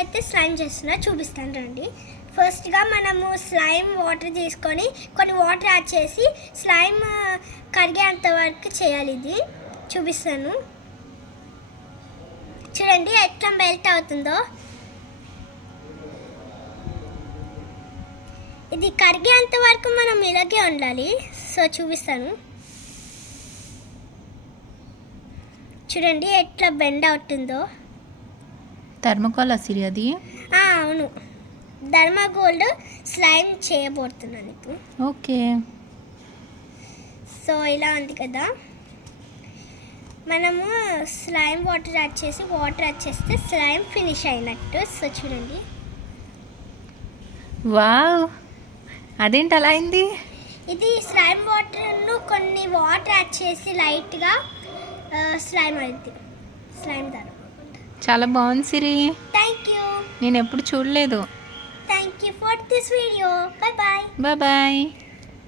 అయితే స్లైమ్ చేస్తున్నా, చూపిస్తాను రండి. ఫస్ట్గా మనము స్లైమ్ వాటర్ తీసుకొని కొన్ని వాటర్ యాడ్ చేసి స్లైమ్ కరిగేంత వరకు చేయాలి. ఇది చూపిస్తాను చూడండి ఎట్లా మెల్ట్ అవుతుందో. ఇది కరిగేంత వరకు మనం ఇలాగే ఉండాలి. సో చూపిస్తాను చూడండి ఎట్లా బెండ్ అవుతుందో. థర్మోకోల్ సిరి అది. అవును, థర్మాకోల్డ్ స్లైమ్ చేయబోతున్నాను ఇప్పుడు. ఓకే, సో ఇలా ఉంది కదా. మనము స్లైమ్ వాటర్ యాడ్ చేస్తే స్లైమ్ ఫినిష్ అయినట్టు. సో చూడండి. వావ్, అదేంటి అలా అయింది? ఇది స్లైమ్ వాటర్ను కొన్ని వాటర్ యాడ్ చేసి లైట్గా స్లైమ్ అయింది. స్లైమ్ ధర చాలా బాగుంది సిరి. Thank you. నేను ఎప్పుడు చూడలేదు. Thank you for this video. Bye bye. Bye bye.